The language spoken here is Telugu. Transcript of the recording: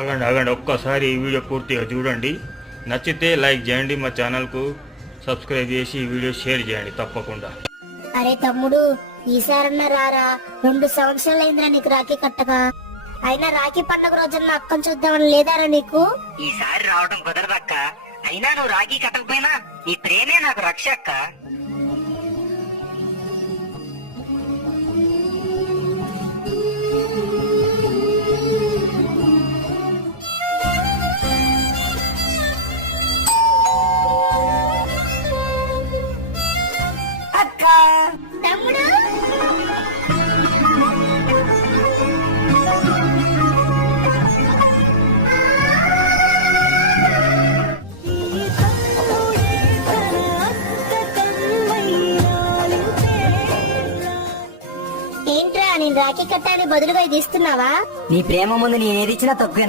ఆగండి ఆగండి, ఒక్కసారి ఈ వీడియో పూర్తిగా చూడండి. నచ్చితే లైక్ చేయండి, మా ఛానల్కు సబ్స్క్రైబ్ చేసి ఈ వీడియో షేర్ చేయండి తప్పకుండా. అరే తమ్ముడు, ఈసారన్నా రారా. 2 సంవత్సరాలైందిరా నీకు రాఖీ కట్టగా. అయినా రాఖీ పండుగ రోజున అక్కను చూద్దామని లేదారా నీకు? ఈసారి రావడం కుదరదక్క. అయినా నువ్వు రాఖీ కట్టకపోయినా నీ ప్రేమే నాకు రక్ష అక్క. అక్క తమ్ముడు ఏంట్రా, నేను రాఖీ కట్టాని బదులుగా ఇది ఇస్తున్నావా? నీ ప్రేమ ముందు నేనేది ఇచ్చినా తక్కువ.